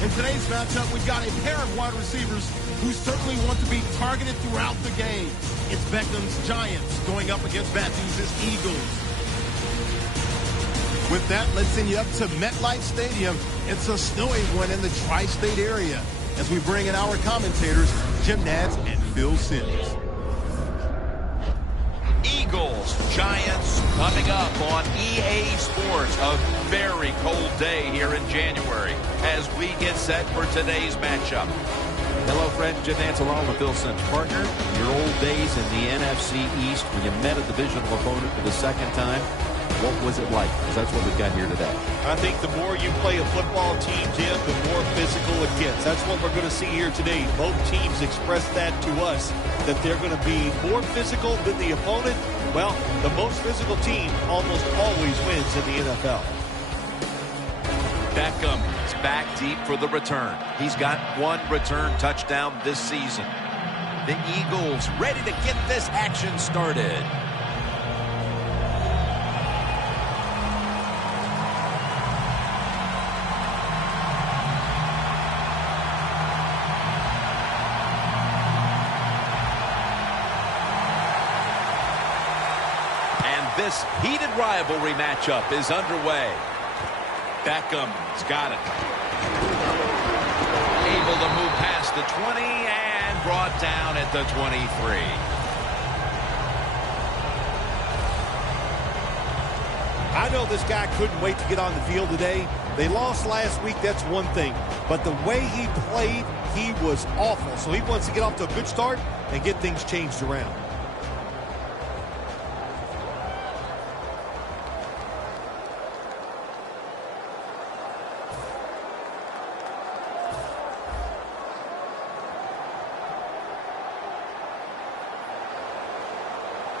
In today's matchup, we've got a pair of wide receivers who certainly want to be targeted throughout the game. It's Beckham's Giants going up against Matthews' Eagles. With that, let's send you up to MetLife Stadium. It's a snowy one in the tri-state area as we bring in our commentators, Jim Nantz and Phil Simms. Eagles, Giants coming up on EA Sports. A very cold day here in January as we get set for today's matchup. Hello, friend. Jim Nantz along with Phil Simms. Partner, your old days in the NFC East when you met a divisional opponent for the second time. What was it like? Because that's what we've got here today. I think the more you play a football team, Jim, the more physical it gets. That's what we're going to see here today. Both teams expressed that to us, that they're going to be more physical than the opponent. Well, the most physical team almost always wins in the NFL. Beckham is back deep for the return. He's got one return touchdown this season. The Eagles ready to get this action started. This heated rivalry matchup is underway. Beckham's got it. Able to move past the 20 and brought down at the 23. I know this guy couldn't wait to get on the field today. They lost last week, that's one thing. But the way he played, he was awful. So he wants to get off to a good start and get things changed around.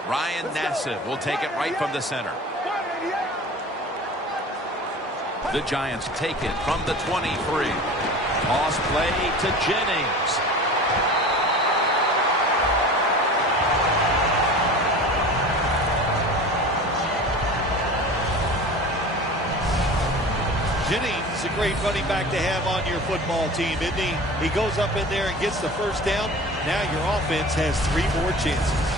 Ryan Nassib will take it right from the center. The Giants take it from the 23. Toss play to Jennings. Jennings is a great running back to have on your football team, isn't he? He goes up in there and gets the first down. Now your offense has 3 more chances.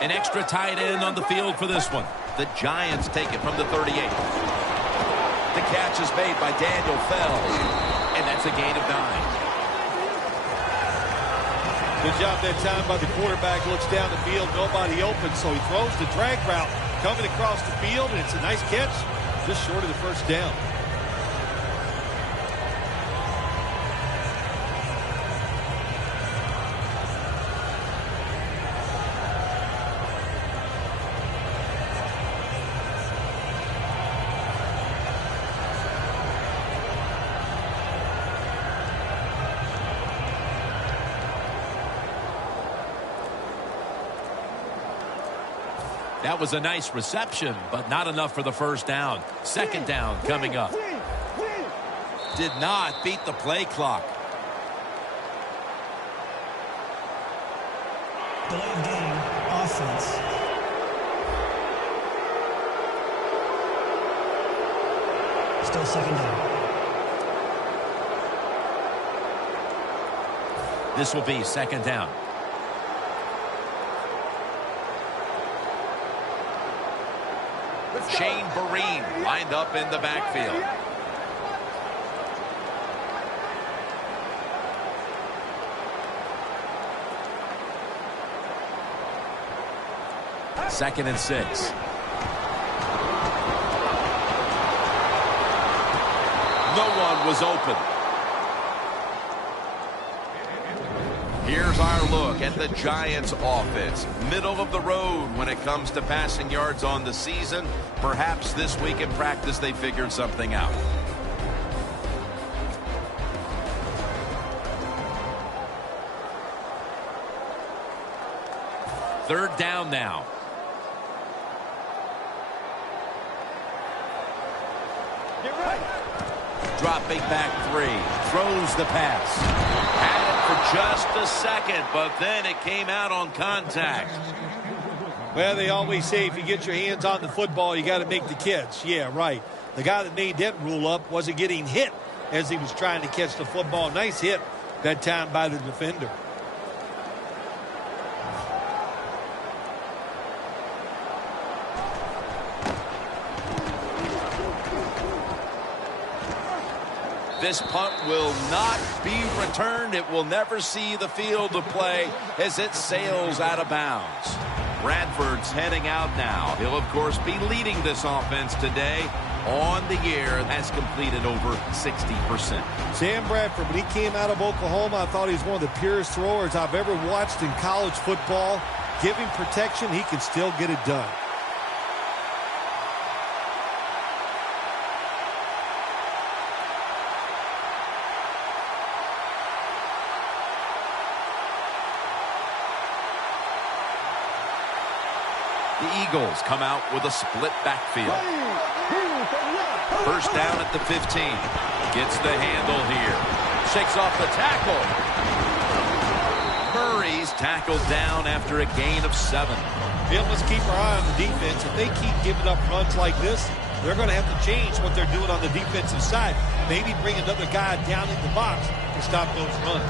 An extra tight end on the field for this one. The Giants take it from the 38. The catch is made by Daniel Fells, and that's a gain of 9. Good job that time by the quarterback. Looks down the field, nobody open, so he throws the drag route coming across the field, and it's a nice catch, just short of the first down. That was a nice reception, but not enough for the first down. Second down coming up. Did not beat the play clock. Delay of game, offense. Still second down. This will be second down. Shane Vereen lined up in the backfield. Second and 6. No one was open. Here's our look at the Giants offense. Middle of the road when it comes to passing yards on the season. Perhaps this week in practice they figured something out. Third down now. Dropping back 3. Throws the pass. Had it for just a second, but then it came out on contact. Well, they always say if you get your hands on the football, you got to make the catch. Yeah, right. The guy that made that rule up wasn't getting hit as he was trying to catch the football. Nice hit that time by the defender. This punt will not be returned. It will never see the field of play as it sails out of bounds. Bradford's heading out now. He'll, of course, be leading this offense today. On the year, has completed over 60%. Sam Bradford, when he came out of Oklahoma, I thought he was one of the purest throwers I've ever watched in college football. Give him protection, he can still get it done. The Eagles come out with a split backfield. First down at the 15. Gets the handle here. Shakes off the tackle. Murray's tackled down after a gain of 7. Yeah, let's keep our eye on the defense. If they keep giving up runs like this, they're going to have to change what they're doing on the defensive side. Maybe bring another guy down in the box to stop those runs.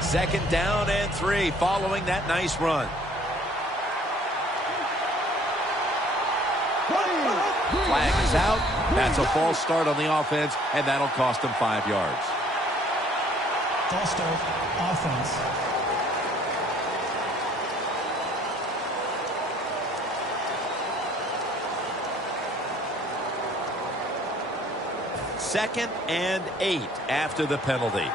Second down and 3 following that nice run. Flag is out. That's a false start on the offense, and that'll cost them 5 yards. False start, offense. Second and 8 after the penalty.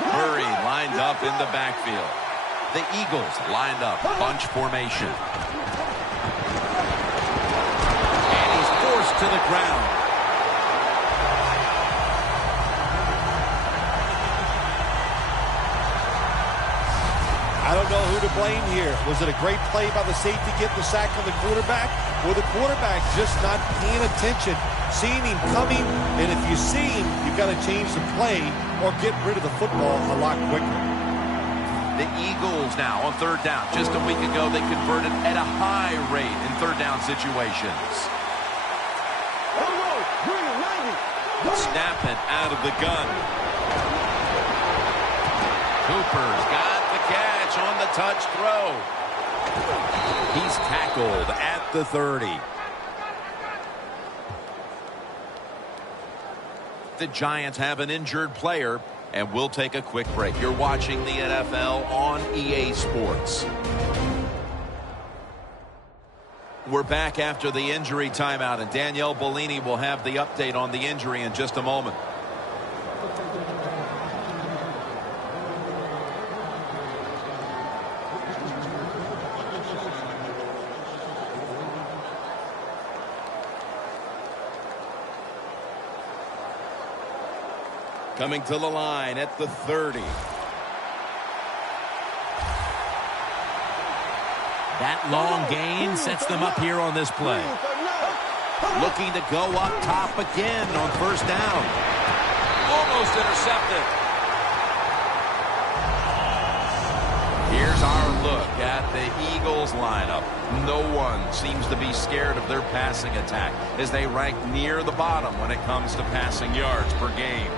Murray lined up in the backfield. The Eagles lined up, bunch formation. And he's forced to the ground. I don't know who to blame here. Was it a great play by the safety getting the sack on the quarterback? Or the quarterback just not paying attention, seeing him coming, and if you see him, you've got to change the play or get rid of the football a lot quicker. The Eagles now on third down. Just a week ago, they converted at a high rate in third down situations. Snap it out of the gun. Cooper's got the catch on the touch throw. He's tackled at the 30. The Giants have an injured player, and we'll take a quick break. You're watching the NFL on EA Sports. We're back after the injury timeout, and Danielle Bellini will have the update on the injury in just a moment. Coming to the line at the 30. That long gain sets them up here on this play. Looking to go up top again on first down. Almost intercepted. Here's our look at the Eagles lineup. No one seems to be scared of their passing attack as they rank near the bottom when it comes to passing yards per game.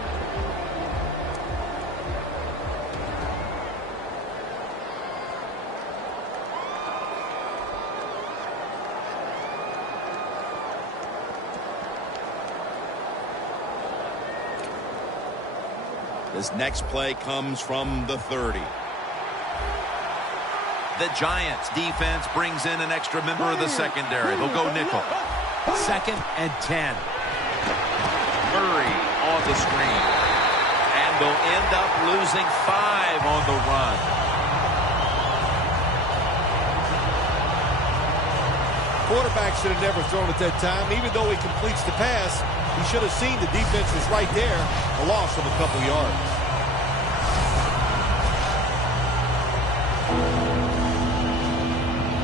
This next play comes from the 30. The Giants defense brings in an extra member of the secondary. They'll go nickel. Second and 10. Murray on the screen. And they'll end up losing 5 on the run. Quarterback should have never thrown at that time. Even though he completes the pass, he should have seen the defense was right there. A loss of a couple yards.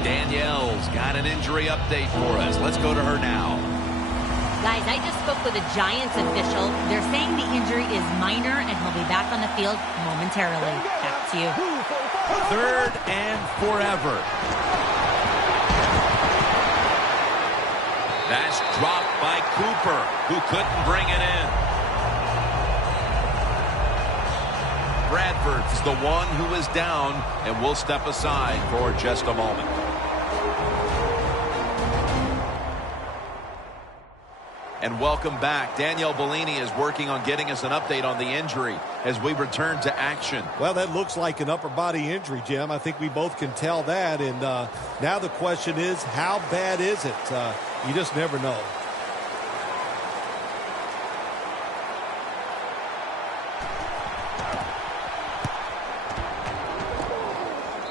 Danielle's got an injury update for us. Let's go to her now. Guys, I just spoke with a Giants official. They're saying the injury is minor and he'll be back on the field momentarily. Back to you. 3rd and forever. That's dropped by Cooper, who couldn't bring it in. Bradford's the one who is down, and we'll step aside for just a moment. And welcome back. Danielle Bellini is working on getting us an update on the injury as we return to action. Well, that looks like an upper body injury, Jim. I think we both can tell that. And now the question is, how bad is it? You just never know.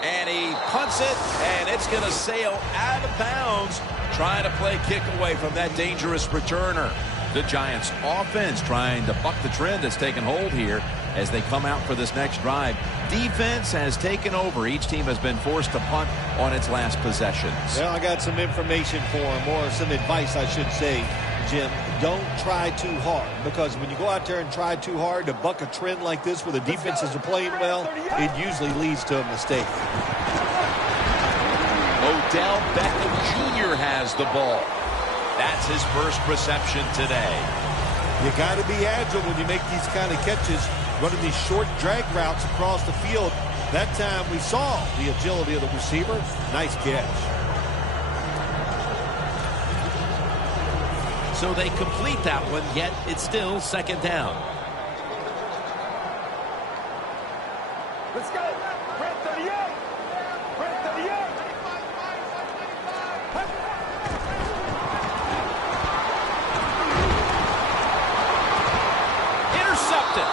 And he punts it, and it's going to sail out of bounds, trying to play kick away from that dangerous returner. The Giants offense trying to buck the trend that's taken hold here as they come out for this next drive. Defense has taken over. Each team has been forced to punt on its last possessions. Well, I got some information for him, or some advice, I should say, Jim. Don't try too hard, because when you go out there and try too hard to buck a trend like this where the defenses are playing well, it usually leads to a mistake. Odell Beckham Jr. has the ball. That's his first reception today. You got to be agile when you make these kind of catches, running these short drag routes across the field. That time we saw the agility of the receiver. Nice catch. So they complete that one, yet it's still 2nd down. Let's go. Red 38. Red 38. Intercepted.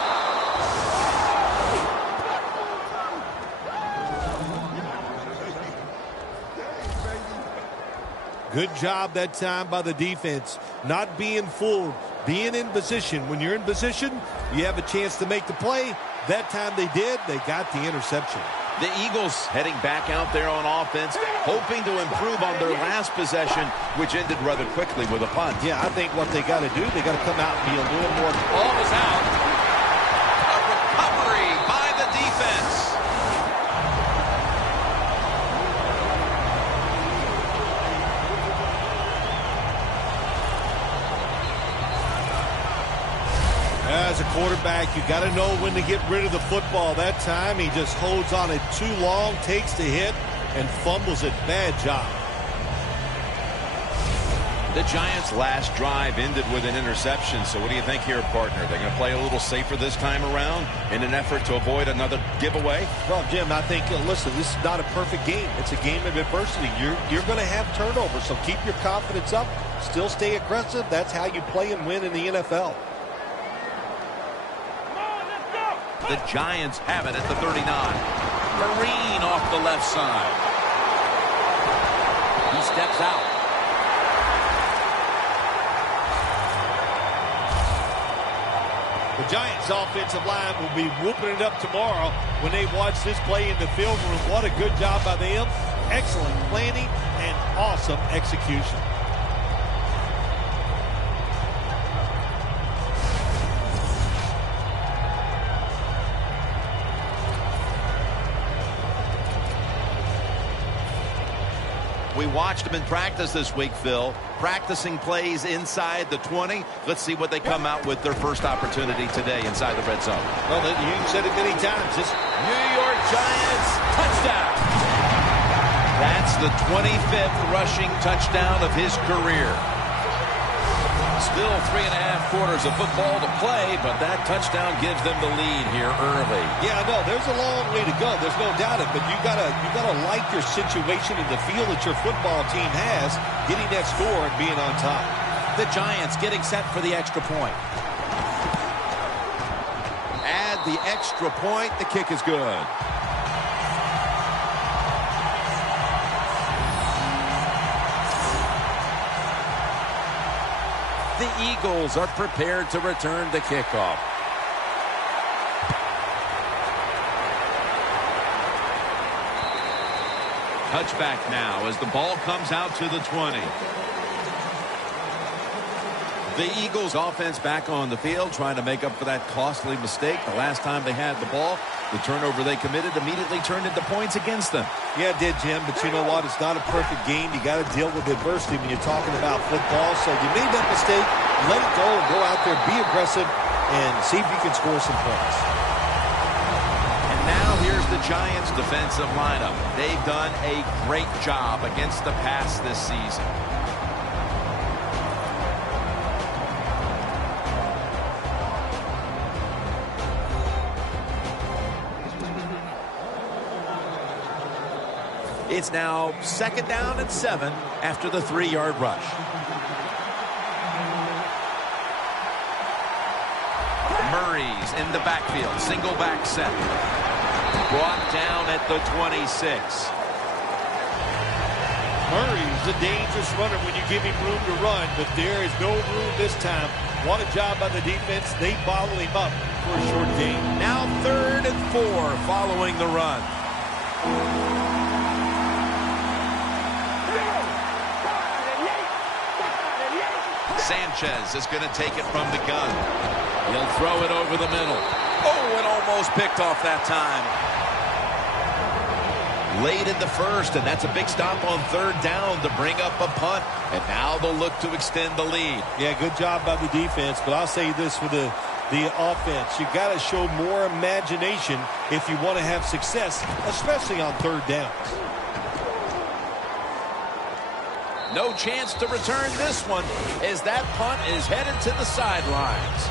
Good job that time by the defense. Not being fooled, being in position. When you're in position, you have a chance to make the play. That time they did. They got the interception. The Eagles heading back out there on offense, hoping to improve on their last possession, which ended rather quickly with a punt. Yeah, I think what they got to do, they got to come out and be a little more. Ball is out. A recovery by the defense. As a quarterback, you got to know when to get rid of the football. That time, he just holds on it too long, takes the hit, and fumbles it. Bad job. The Giants' last drive ended with an interception. So what do you think here, partner? They're going to play a little safer this time around in an effort to avoid another giveaway? Well, Jim, I think, listen, this is not a perfect game. It's a game of adversity. You're going to have turnovers, so keep your confidence up. Still stay aggressive. That's how you play and win in the NFL. The Giants have it at the 39. Marine off the left side. He steps out. The Giants' offensive line will be whooping it up tomorrow when they watch this play in the film room. What a good job by them. Excellent planning and awesome execution. We watched them in practice this week, Phil. Practicing plays inside the 20. Let's see what they come out with their first opportunity today inside the red zone. Well, you said it many times. This New York Giants touchdown. That's the 25th rushing touchdown of his career. Still 3.5 quarters of football to play, but that touchdown gives them the lead here early. Yeah, I know. There's a long way to go. There's no doubt it. But you gotta like your situation and the feel that your football team has, getting that score and being on top. The Giants getting set for the extra point. Add the extra point. The kick is good. The Eagles are prepared to return the kickoff. Touchback now as the ball comes out to the 20. The Eagles offense back on the field trying to make up for that costly mistake. The last time they had the ball, the turnover they committed immediately turned into points against them. Yeah, it did, Jim, but you know what? It's not a perfect game. You got to deal with adversity when you're talking about football. So you made that mistake, let it go, and go out there, be aggressive, and see if you can score some points. And now here's the Giants' defensive lineup. They've done a great job against the pass this season. It's now 2nd down and 7 after the 3-yard rush. Murray's in the backfield. Single back set. Brought down at the 26. Murray's a dangerous runner when you give him room to run, but there is no room this time. What a job by the defense. They bottle him up for a short gain. Now 3rd and 4 following the run. Sanchez is going to take it from the gun. He'll throw it over the middle. Oh, it almost picked off that time. Late in the first, and that's a big stop on 3rd down to bring up a punt. And now they'll look to extend the lead. Yeah, good job by the defense, but I'll say this for the offense. You got to show more imagination if you want to have success, especially on 3rd downs. No chance to return this one as that punt is headed to the sidelines.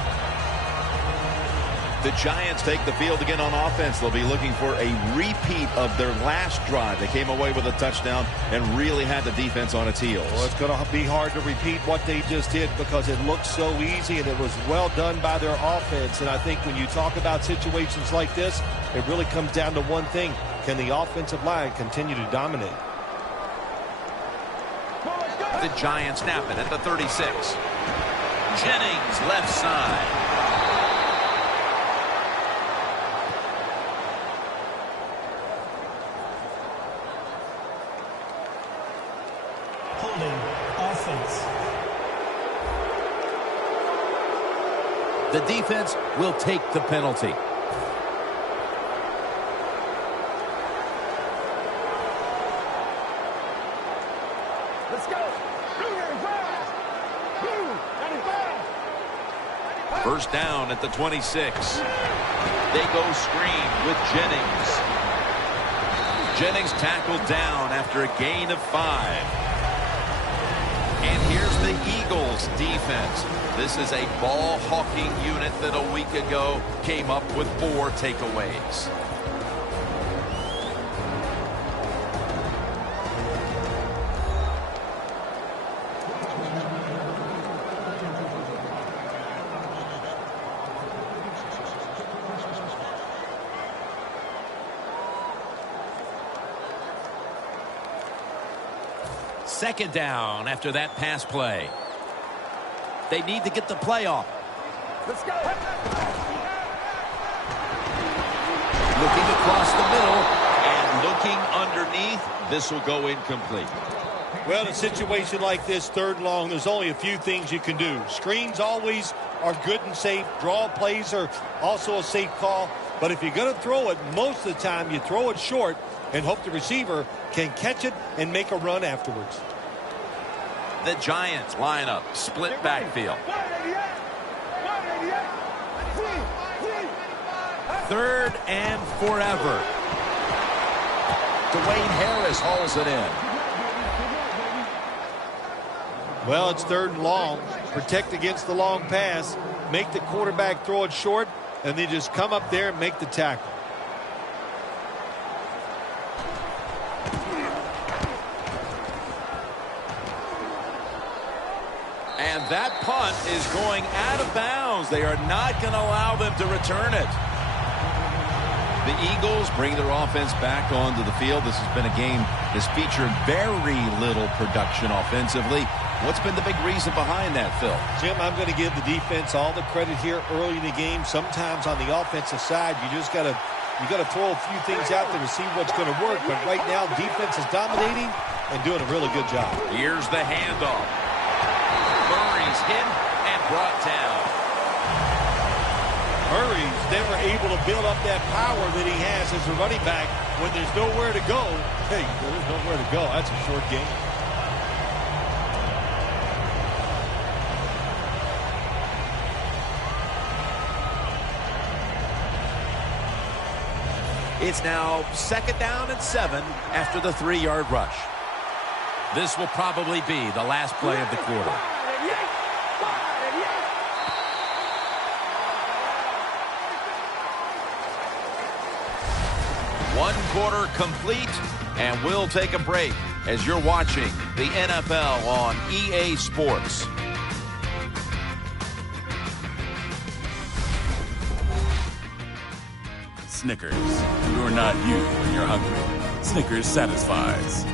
The Giants take the field again on offense. They'll be looking for a repeat of their last drive. They came away with a touchdown and really had the defense on its heels. Well, it's going to be hard to repeat what they just did because it looked so easy and it was well done by their offense. And I think when you talk about situations like this, it really comes down to one thing. Can the offensive line continue to dominate? The Giants snap it at the 36. Jennings left side. Holding offense. The defense will take the penalty. Let's go. First down at the 26. They go screen with Jennings. Jennings tackled down after a gain of 5. And here's the Eagles defense. This is a ball-hawking unit that a week ago came up with 4 takeaways. Second down after that pass play. They need to get the play off. Let's go. Looking across the middle and looking underneath. This will go incomplete. Well, in a situation like this, 3rd and long, there's only a few things you can do. Screens always are good and safe. Draw plays are also a safe call. But if you're going to throw it, most of the time you throw it short and hope the receiver can catch it and make a run afterwards. The Giants line up, split backfield. 3rd and forever. Dwayne Harris hauls it in. Well, it's 3rd and long. Protect against the long pass. Make the quarterback throw it short, and then just come up there and make the tackle. And that punt is going out of bounds. They are not going to allow them to return it. The Eagles bring their offense back onto the field. This has been a game that's featured very little production offensively. What's been the big reason behind that, Phil? Jim, I'm going to give the defense all the credit here early in the game. Sometimes on the offensive side, you just got to throw a few things out there to see what's going to work. But right now, defense is dominating and doing a really good job. Here's the handoff. Murray's hit and brought down. Murray's never able to build up that power that he has as a running back. When there's nowhere to go, hey, there's nowhere to go. That's a short game. It's now 2nd down and 7 after the 3-yard rush. This will probably be the last play of the quarter. One quarter complete, and we'll take a break as you're watching the NFL on EA Sports. Snickers, you're not you when you're hungry. Snickers satisfies.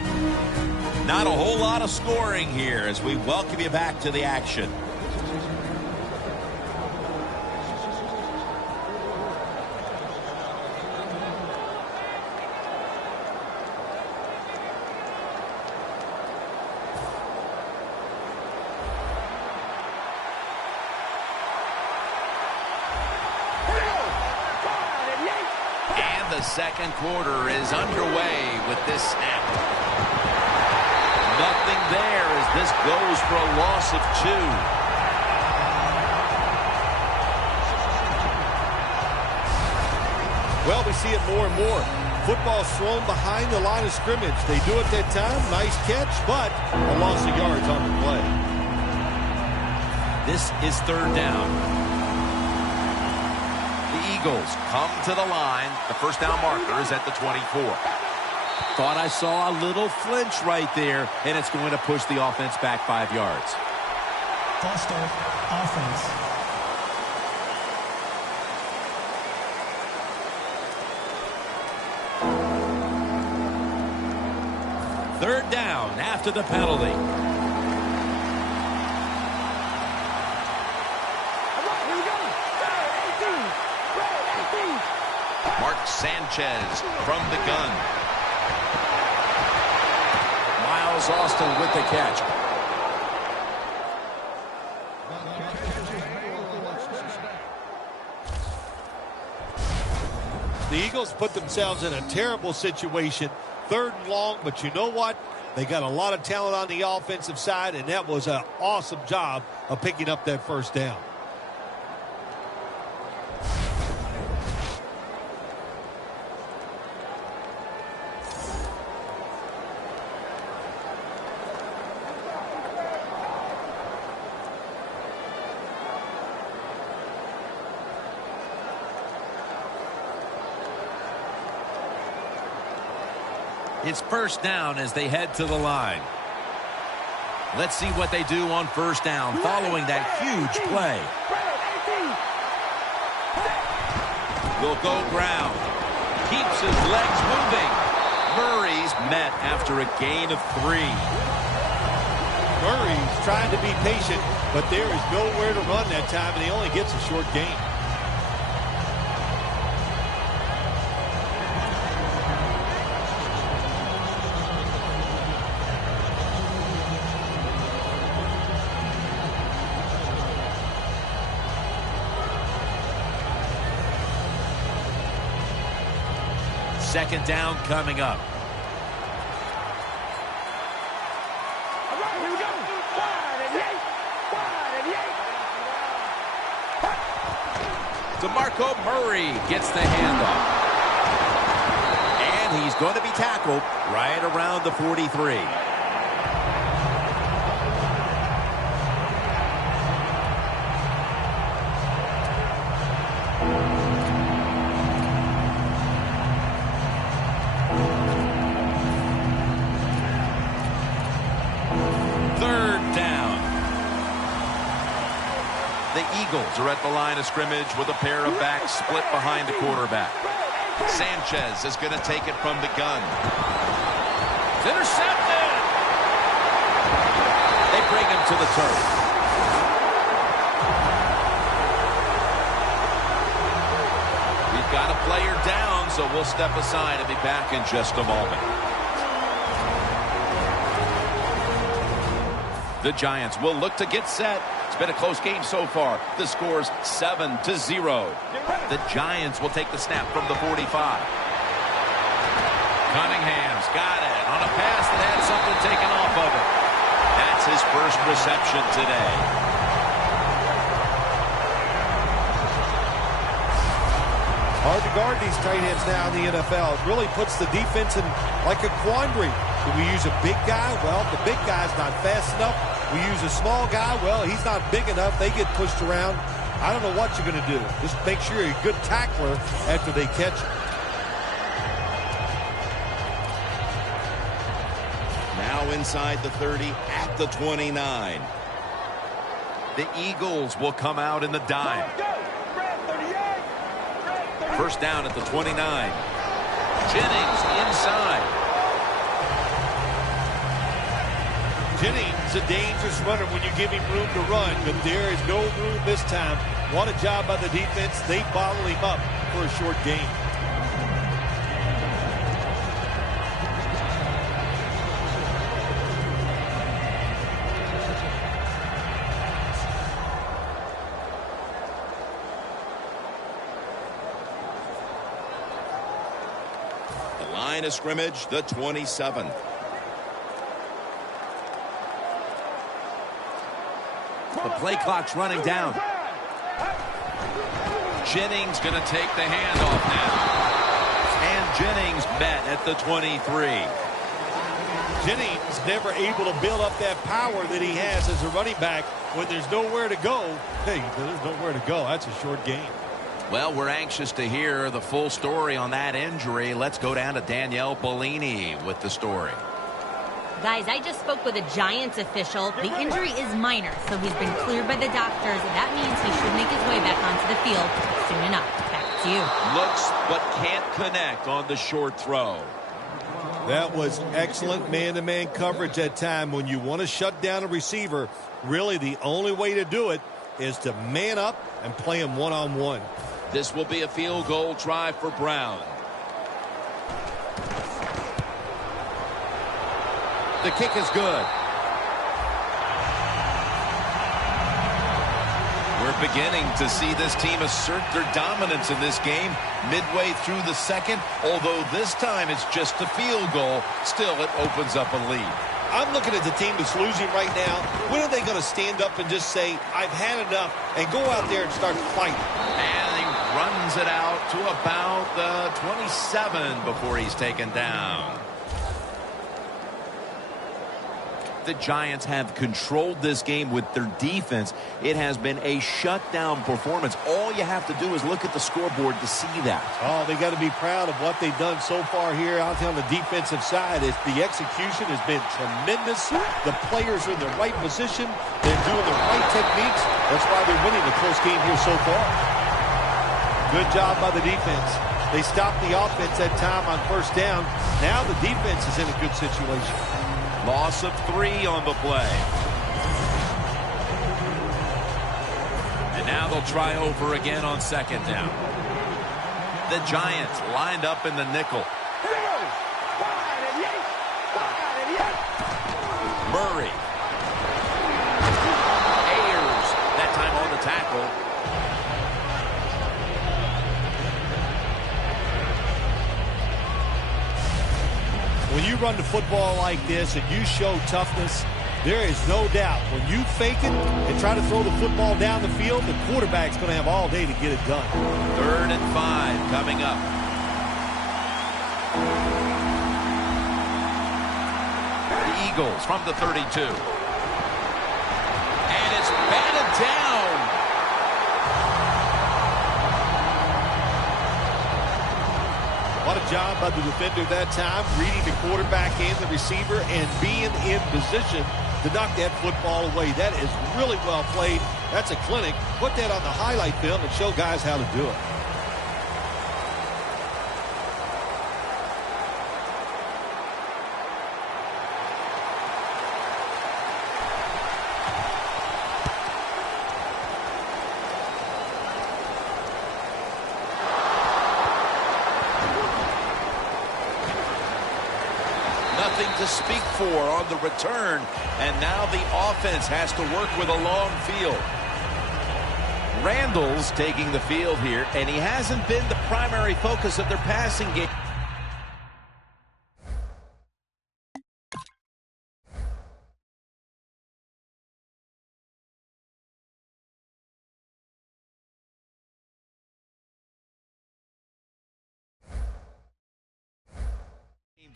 Not a whole lot of scoring here as we welcome you back to the action. The second quarter is underway with this snap. Nothing there as this goes for a loss of 2. Well, we see it more and more. Football's thrown behind the line of scrimmage. They do it that time. Nice catch, but a loss of yards on the play. This is 3rd down. Eagles come to the line. The first down marker is at the 24. Thought I saw a little flinch right there, and it's going to push the offense back 5 yards. False start, offense. Third down after the penalty. Mark Sanchez from the gun. Miles Austin with the catch. The Eagles put themselves in a terrible situation. 3rd and long, but you know what? They got a lot of talent on the offensive side, and that was an awesome job of picking up that first down. It's first down as they head to the line. Let's see what they do on first down following that huge play. Will go ground. Keeps his legs moving. Murray's met after a gain of 3. Murray's trying to be patient, but there is nowhere to run that time, and he only gets a short gain. Second down coming up. DeMarco Murray gets the handoff. And he's going to be tackled right around the 43. The Eagles are at the line of scrimmage with a pair of backs split behind the quarterback. Sanchez is going to take it from the gun. It's intercepted. They bring him to the turf. We've got a player down, so we'll step aside and be back in just a moment. The Giants will look to get set. It's been a close game so far. The score's 7-0. The Giants will take the snap from the 45. Cunningham's got it on a pass that had something taken off of it. That's his first reception today. Hard to guard these tight ends now in the NFL. It really puts the defense in like a quandary. Do we use a big guy? Well, the big guy's not fast enough. We use a small guy. Well, he's not big enough. They get pushed around. I don't know what you're going to do. Just make sure you're a good tackler after they catch you. Now inside the 30 at the 29. The Eagles will come out in the dime. First down at the 29. Jennings inside. Jennings, a dangerous runner when you give him room to run, but there is no room this time. What a job by the defense. They bottle him up for a short gain. The line of scrimmage, the 27th. The play clock's running down. Jennings going to take the handoff now. And Jennings met at the 23. Jennings never able to build up that power that he has as a running back. When there's nowhere to go, hey, there's nowhere to go. That's a short game. Well, we're anxious to hear the full story on that injury. Let's go down to Danielle Bellini with the story. Guys, I just spoke with a Giants official. The injury is minor, so he's been cleared by the doctors. That means he should make his way back onto the field soon enough. Back to you. Looks but can't connect on the short throw. That was excellent man-to-man coverage that time. When you want to shut down a receiver, really the only way to do it is to man up and play him one-on-one. This will be a field goal try for Brown. The kick is good. We're beginning to see this team assert their dominance in this game midway through the second. Although this time it's just a field goal, still it opens up a lead. I'm looking at the team that's losing right now. When are they going to stand up and just say, I've had enough, and go out there and start fighting? And he runs it out to about the 27 before he's taken down. The Giants have controlled this game with their defense. It has been a shutdown performance. All you have to do is look at the scoreboard to see that. Oh, they got to be proud of what they've done so far here out on the defensive side. The execution has been tremendous. The players are in the right position. They're doing the right techniques. That's why they're winning the close game here so far. Good job by the defense. They stopped the offense that time on first down. Now the defense is in a good situation. Loss of 3 on the play. And now they'll try over again on second down. The Giants lined up in the nickel. Murray. Ayers, that time on the tackle. When you run the football like this and you show toughness, there is no doubt when you fake it and try to throw the football down the field, the quarterback's going to have all day to get it done. 3rd and 5 coming up. The Eagles from the 32. And it's batted down. What a job by the defender that time, reading the quarterback and the receiver and being in position to knock that football away. That is really well played. That's a clinic. Put that on the highlight film and show guys how to do it. nothing to speak for on the return, and now the offense has to work with a long field. Randall's taking the field here, and he hasn't been the primary focus of their passing game.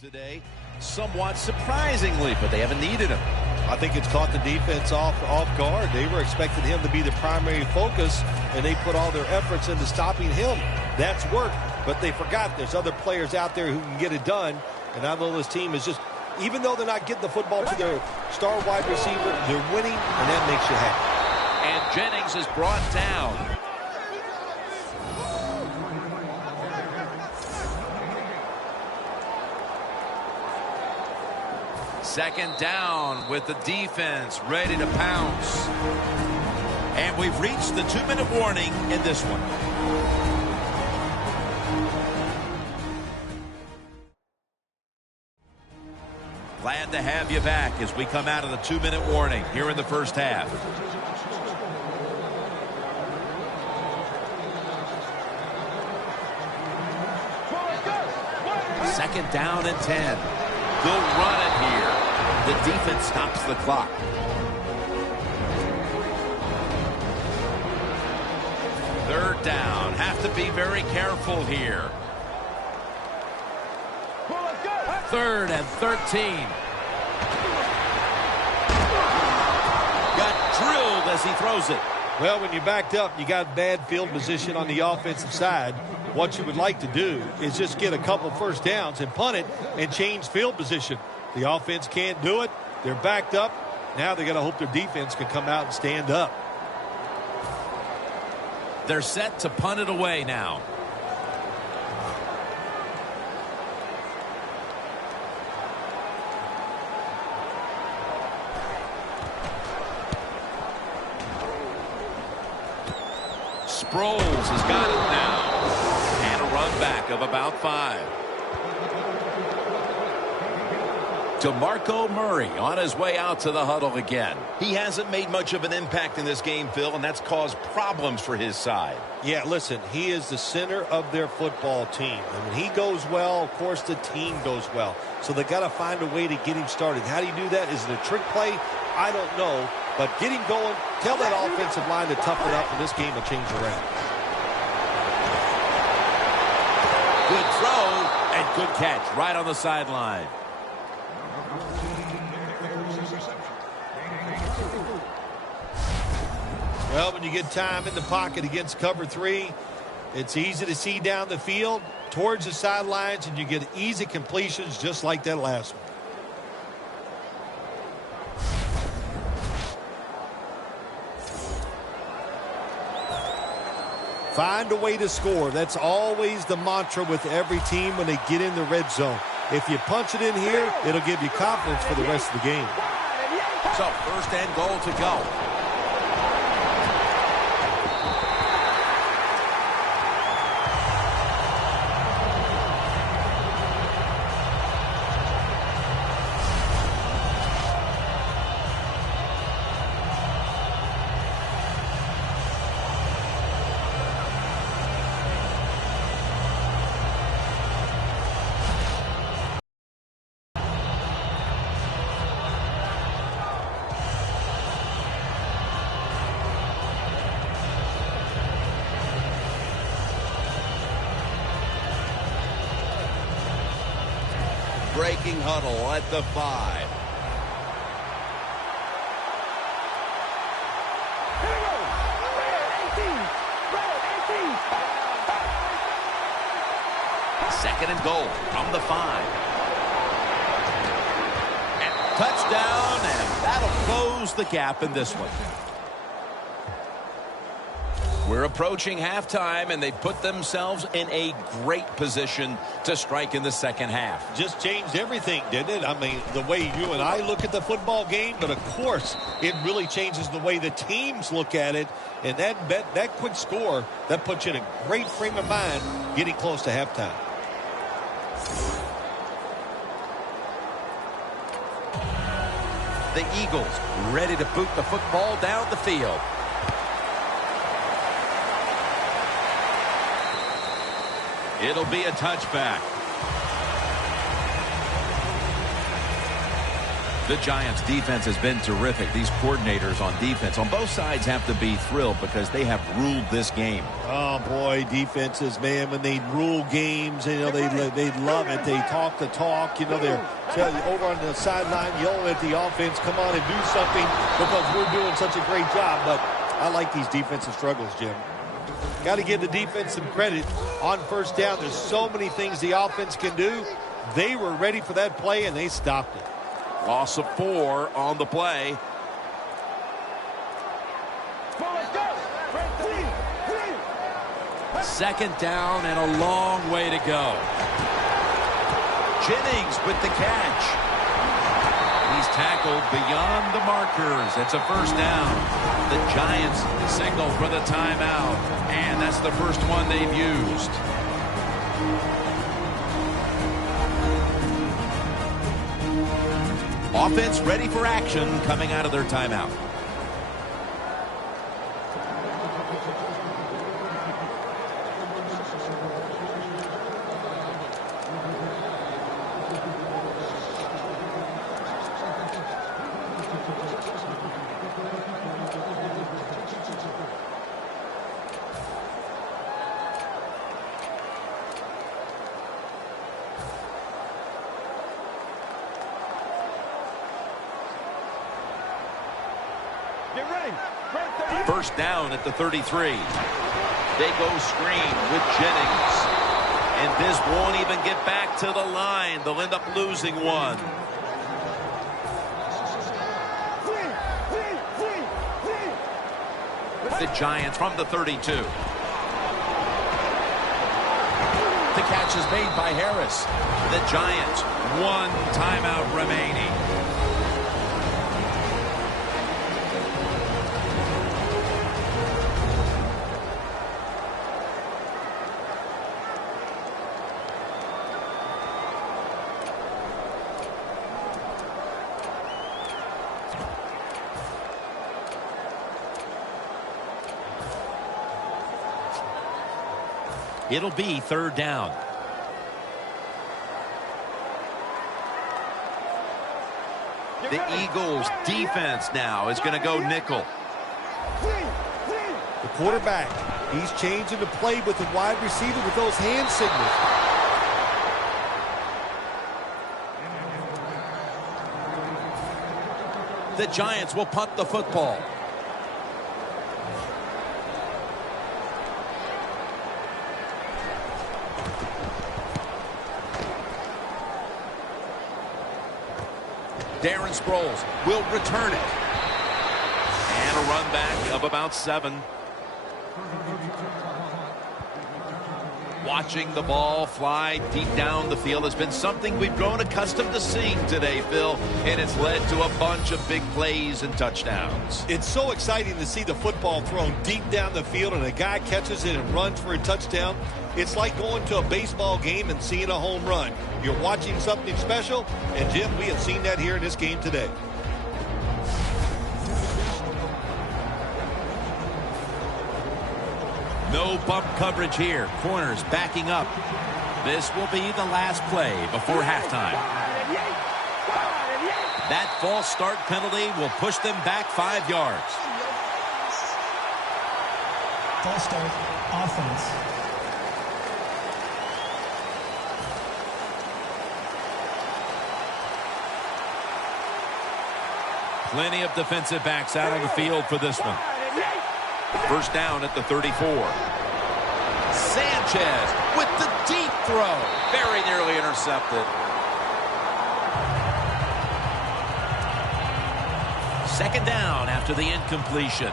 Today, somewhat surprisingly, but they haven't needed him. I think it's caught the defense off guard. They were expecting him to be the primary focus, and they put all their efforts into stopping him. That's worked, but they forgot there's other players out there who can get it done. And I know this team is just, even though they're not getting the football to their star wide receiver, they're winning, and that makes you happy. And Jennings is brought down. Second down with the defense ready to pounce. And we've reached the 2-minute warning in this one. Glad to have you back as we come out of the 2-minute warning here in the first half. Second down and 10. They'll run it here. The defense stops the clock. Third down. Have to be very careful here. Third and 13. Got drilled as he throws it. Well, when you're backed up, you got bad field position on the offensive side. What you would like to do is just get a couple first downs and punt it and change field position. The offense can't do it. They're backed up. Now they got to hope their defense can come out and stand up. They're set to punt it away now. Sproles has got it now. And a run back of about 5. DeMarco Murray on his way out to the huddle again. He hasn't made much of an impact in this game, Phil, and that's caused problems for his side. Yeah, listen, he is the center of their football team. And when he goes well, of course, the team goes well. So they got to find a way to get him started. How do you do that? Is it a trick play? I don't know. But get him going. Tell that offensive line to toughen up, and this game will change around. Good throw and good catch right on the sideline. Well, when you get time in the pocket against cover 3, it's easy to see down the field towards the sidelines, and you get easy completions just like that last one. Find a way to score. That's always the mantra with every team when they get in the red zone. If you punch it in here, it'll give you confidence for the rest of the game. So, first and goal to go. Breaking huddle at the 5. Second and goal from the 5. And touchdown, and that'll close the gap in this one. We're approaching halftime, and they put themselves in a great position to strike in the second half. Just changed everything, didn't it? I mean, the way you and I look at the football game, but of course, it really changes the way the teams look at it. And that quick score, that puts you in a great frame of mind getting close to halftime. The Eagles ready to boot the football down the field. It'll be a touchback. The Giants defense has been terrific. These coordinators on defense on both sides have to be thrilled because they have ruled this game. Oh, boy, defenses, man, when they rule games, you know, they love it. They talk the talk. You know, they're over on the sideline yelling at the offense, come on and do something because we're doing such a great job. But I like these defensive struggles, Jim. Got to give the defense some credit on first down. There's so many things the offense can do. They were ready for that play, and they stopped it. Loss of 4 on the play. Second down and a long way to go. Jennings with the catch. He's tackled beyond the markers. It's a first down. The Giants signal for the timeout, and that's the first one they've used. Offense ready for action coming out of their timeout. First down at the 33. They go screen with Jennings. And this won't even get back to the line. They'll end up losing one. The Giants from the 32. The catch is made by Harris. The Giants, 1 timeout remaining. It'll be third down. The Eagles defense now is going to go nickel. The quarterback, he's changing the play with the wide receiver with those hand signals. The Giants will punt the football. Darren Sproles will return it. And a run back of about 7. Watching the ball fly deep down the field has been something we've grown accustomed to seeing today, Phil, and it's led to a bunch of big plays and touchdowns. It's so exciting to see the football thrown deep down the field and a guy catches it and runs for a touchdown. It's like going to a baseball game and seeing a home run. You're watching something special, and Jim, we have seen that here in this game today. No bump coverage here. Corners backing up. This will be the last play before halftime. That false start penalty will push them back 5 yards. False start, offense. Plenty of defensive backs out on the field for this one. First down at the 34. Sanchez with the deep throw. Very nearly intercepted. Second down after the incompletion.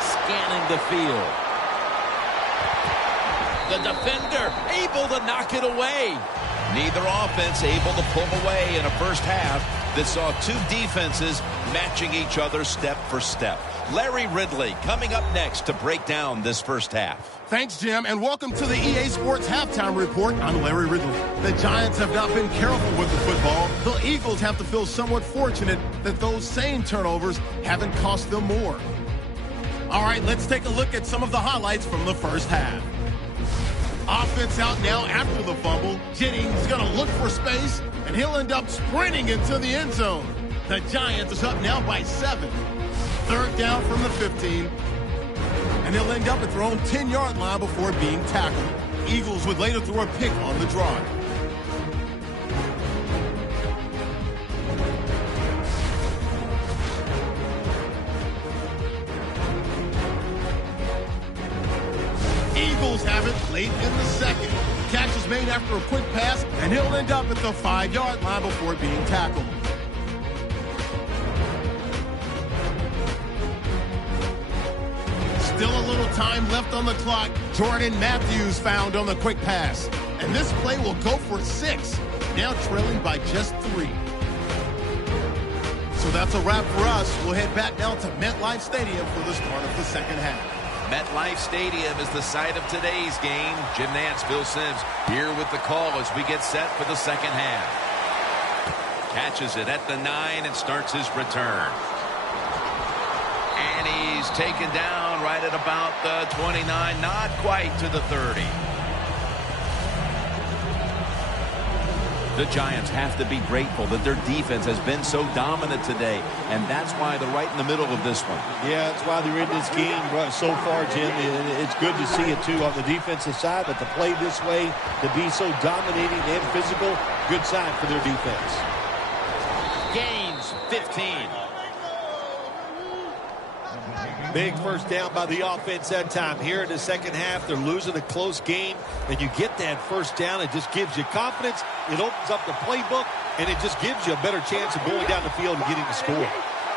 Scanning the field. The defender able to knock it away. Neither offense able to pull away in a first half. that saw two defenses matching each other step for step. Larry Ridley coming up next to break down this first half. Thanks, Jim, and welcome to the EA Sports Halftime Report. I'm Larry Ridley. The Giants have not been careful with the football. The Eagles have to feel somewhat fortunate that those same turnovers haven't cost them more. All right, let's take a look at some of the highlights from the first half. Offense out now after the fumble. Jennings going to look for space, and he'll end up sprinting into the end zone. The Giants is up now by 7. Third down from the 15. And they'll end up at their own 10-yard line before being tackled. Eagles would later throw a pick on the drive. Eagles have it late in the second. Catch is made after a quick pass, and he'll end up at the 5-yard line before being tackled. Still a little time left on the clock. Jordan Matthews found on the quick pass. And this play will go for 6. Now trailing by just 3. So that's a wrap for us. We'll head back now to MetLife Stadium for the start of the second half. MetLife Stadium is the site of today's game. Jim Nantz, Phil Simms here with the call as we get set for the second half. Catches it at the 9 and starts his return. And he's taken down right at about the 29, not quite to the 30. The Giants have to be grateful that their defense has been so dominant today, and that's why they're right in the middle of this one. Yeah, that's why they're in this game so far, Jim. It's good to see it, too, on the defensive side, but to play this way, to be so dominating and physical, good sign for their defense. Gains 15. Big first down by the offense that time. Here in the second half, they're losing a close game, and you get that first down. It just gives you confidence. It opens up the playbook, and it just gives you a better chance of going down the field and getting the score.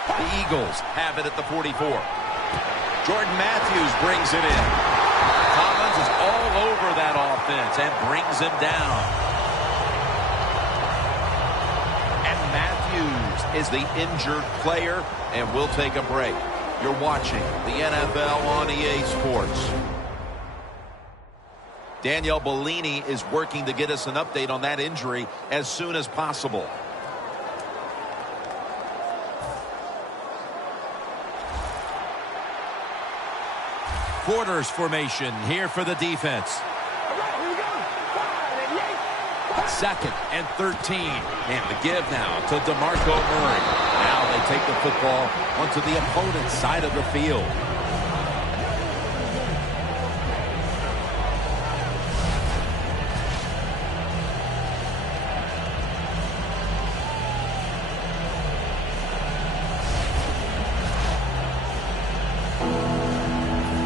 The Eagles have it at the 44. Jordan Matthews brings it in. Collins is all over that offense and brings him down. And Matthews is the injured player, and we'll take a break. You're watching the NFL on EA Sports. Danielle Bellini is working to get us an update on that injury as soon as possible. Quarters formation here for the defense. Second and 13. And the give now to DeMarco Murray. Now they take the football onto the opponent's side of the field.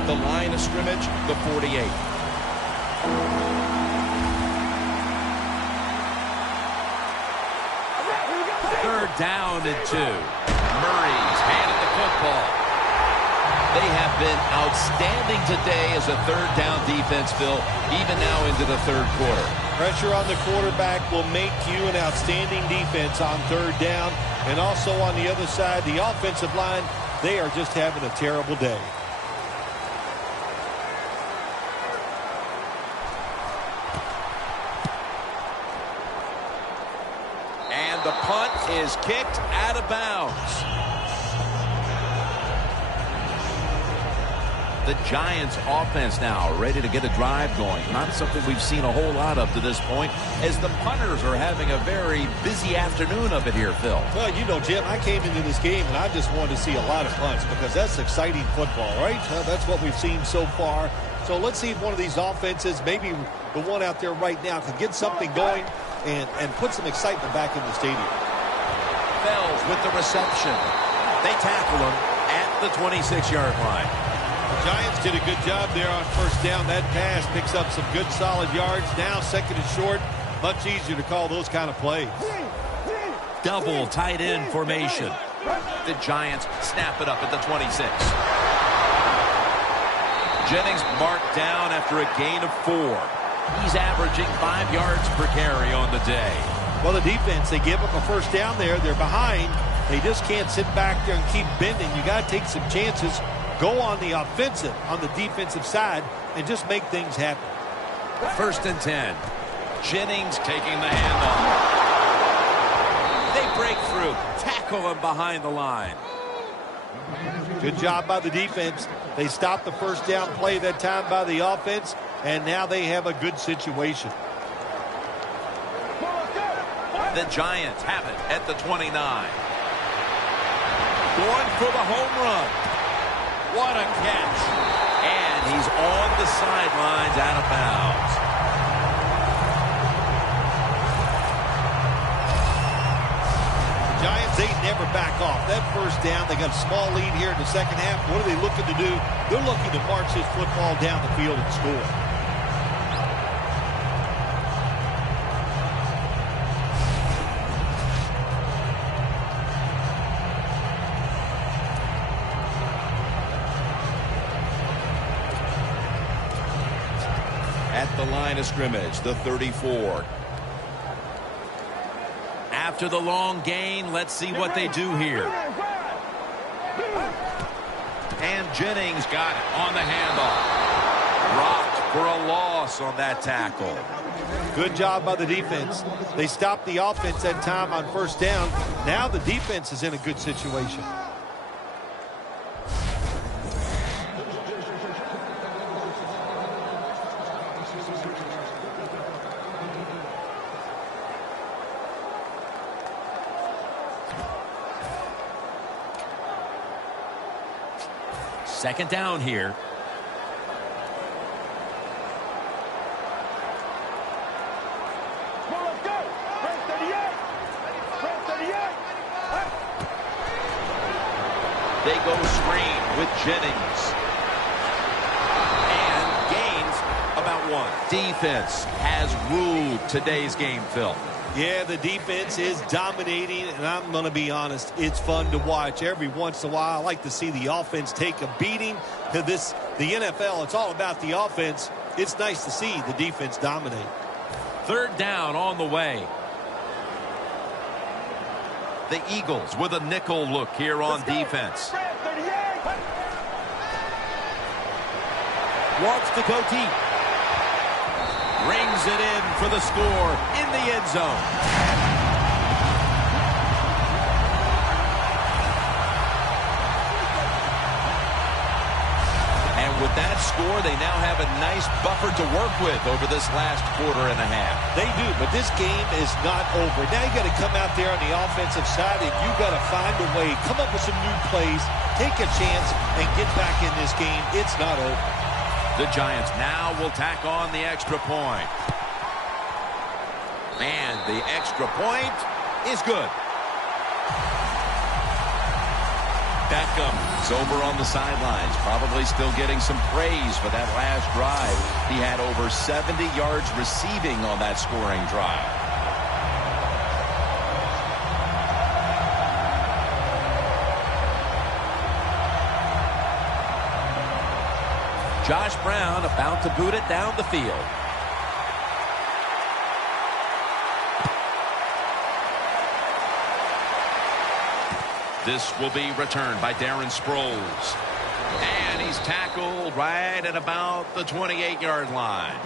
The line of scrimmage, the 48. Third down and 2. Murray's handed the football. They have been outstanding today as a third down defense, Phil, even now into the third quarter. Pressure on the quarterback will make you an outstanding defense on third down. And also on the other side, the offensive line, they are just having a terrible day. And the punt is kicked out of bounds. The Giants offense now ready to get a drive going. Not something we've seen a whole lot of to this point, as the punters are having a very busy afternoon of it here, Phil. Well, you know, Jim, I came into this game and I just wanted to see a lot of punts because that's exciting football, right? That's what we've seen so far. So let's see if one of these offenses, maybe the one out there right now, can get something going and put some excitement back in the stadium. Fells with the reception. They tackle him at the 26-yard line. The Giants did a good job there on first down. That pass picks up some good solid yards. Now second and short, much easier to call those kind of plays. Double tight end formation. The Giants snap it up at the 26. Jennings marked down after a gain of 4. He's averaging 5 yards per carry on the day. Well, the defense, they give them a first down there. They're behind. They just can't sit back there and keep bending. You got to take some chances. Go on the offensive, on the defensive side, and just make things happen. 1st and 10. Jennings taking the handoff. They break through. Tackle him behind the line. Good job by the defense. They stopped the first down play that time by the offense, and now they have a good situation. The Giants have it at the 29. Going for the home run. What a catch. And he's on the sidelines out of bounds. The Giants, they never back off. That first down, they got a small lead here in the second half. What are they looking to do? They're looking to march this football down the field and score. At the line of scrimmage, the 34. After the long gain, let's see what they do here. And Jennings got it on the handoff. Rocked for a loss on that tackle. Good job by the defense. They stopped the offense that time on first down. Now the defense is in a good situation. Second down here. Well, let's go. Press 38. Press 38. They go screen with Jennings. And gains about 1. Defense has ruled today's game, Phil. Yeah, the defense is dominating, and I'm going to be honest, it's fun to watch. Every once in a while, I like to see the offense take a beating. The NFL, it's all about the offense. It's nice to see the defense dominate. 3rd down on the way. The Eagles with a nickel look here on defense. Wants to go deep. Rings it in for the score in the end zone. And with that score, they now have a nice buffer to work with over this last quarter and a half. They do, but this game is not over. Now you got to come out there on the offensive side, and you got to find a way, come up with some new plays, take a chance, and get back in this game. It's not over. The Giants now will tack on the extra point. And the extra point is good. Beckham's over on the sidelines, probably still getting some praise for that last drive. He had over 70 yards receiving on that scoring drive. Josh Brown about to boot it down the field. This will be returned by Darren Sproles. And he's tackled right at about the 28-yard line.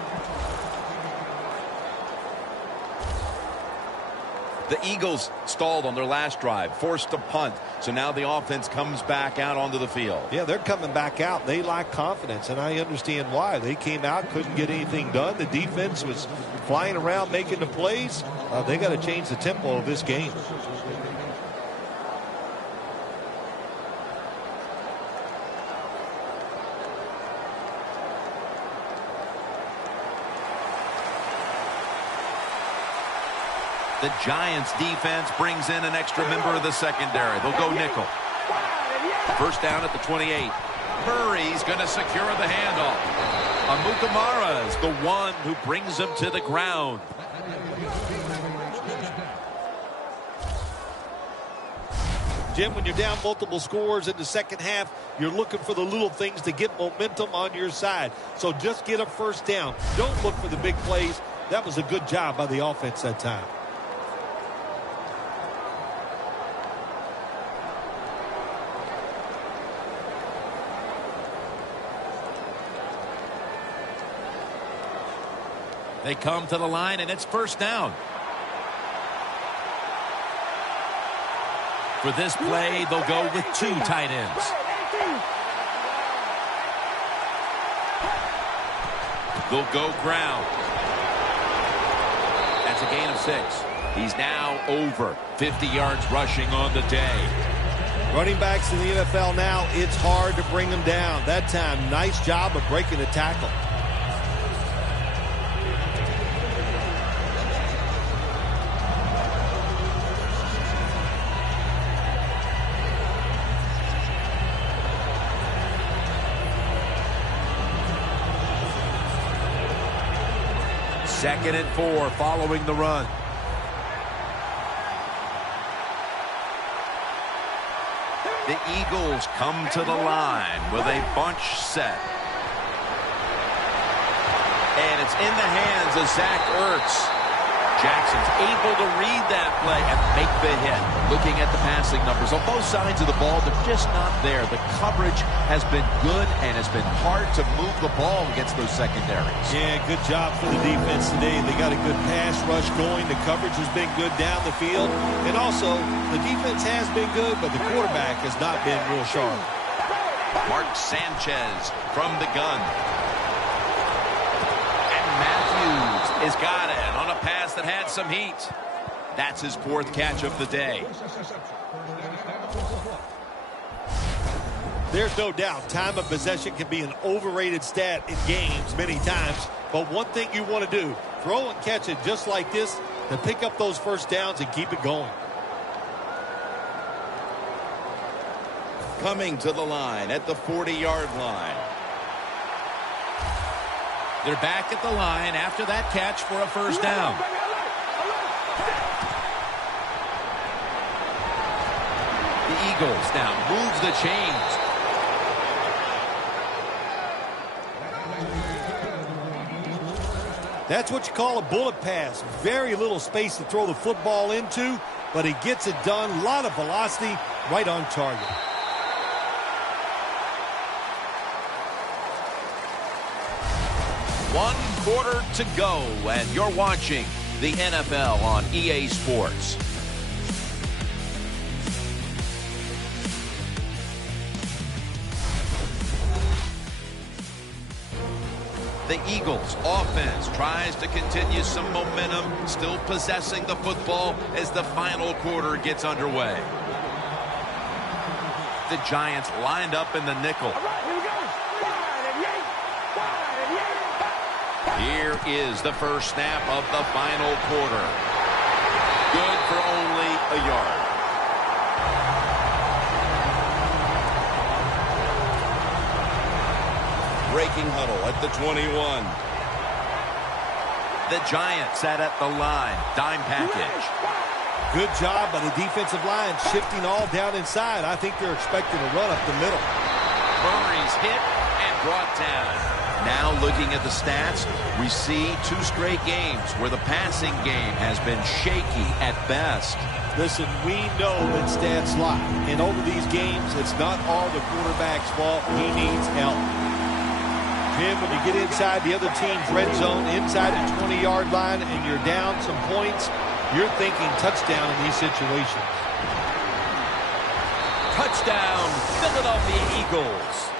The Eagles stalled on their last drive, forced a punt. So now the offense comes back out onto the field. Yeah, they're coming back out. They lack confidence, and I understand why. They came out, couldn't get anything done. The defense was flying around making the plays. They got to change the tempo of this game. The Giants defense brings in an extra member of the secondary. They'll go nickel. First down at the 28. Murray's going to secure the handoff. Amukamara is the one who brings him to the ground. Jim, when you're down multiple scores in the second half, you're looking for the little things to get momentum on your side. So just get a first down. Don't look for the big plays. That was a good job by the offense that time. They come to the line, and it's first down. For this play, they'll go with 2 tight ends. They'll go ground. That's a gain of 6. He's now over 50 yards rushing on the day. Running backs in the NFL now, it's hard to bring them down. That time, nice job of breaking a tackle. Second and 4 following the run. The Eagles come to the line with a bunch set. And it's in the hands of Zach Ertz. Jackson's able to read that play and make the hit. Looking at the passing numbers on both sides of the ball, they're just not there. The coverage has been good, and it's been hard to move the ball against those secondaries. Yeah, good job for the defense today. They got a good pass rush going. The coverage has been good down the field. And also, the defense has been good, but the quarterback has not been real sharp. Mark Sanchez from the gun. And Matthews has got it on a pass that had some heat. That's his 4th catch of the day. There's no doubt time of possession can be an overrated stat in games many times. But one thing you want to do, throw and catch it just like this to pick up those first downs and keep it going. Coming to the line at the 40-yard line. They're back at the line after that catch for a first down. The Eagles now moves the chains. That's what you call a bullet pass. Very little space to throw the football into, but he gets it done. A lot of velocity, right on target. One quarter to go, and you're watching the NFL on EA Sports. The Eagles offense tries to continue some momentum, still possessing the football as the final quarter gets underway. The Giants lined up in the nickel. Here is the first snap of the final quarter. Good for only a yard. Breaking huddle at the 21. The Giants sat at the line. Dime package. Good job by the defensive line, shifting all down inside. I think they're expecting a run up the middle. Murray's hit and brought down. Now looking at the stats, we see 2 straight games where the passing game has been shaky at best. Listen, we know that stats lie. And over these games, it's not all the quarterback's fault. He needs help. Jim, when you get inside the other team's red zone, inside the 20-yard line, and you're down some points, you're thinking touchdown in these situations. Touchdown, Philadelphia Eagles.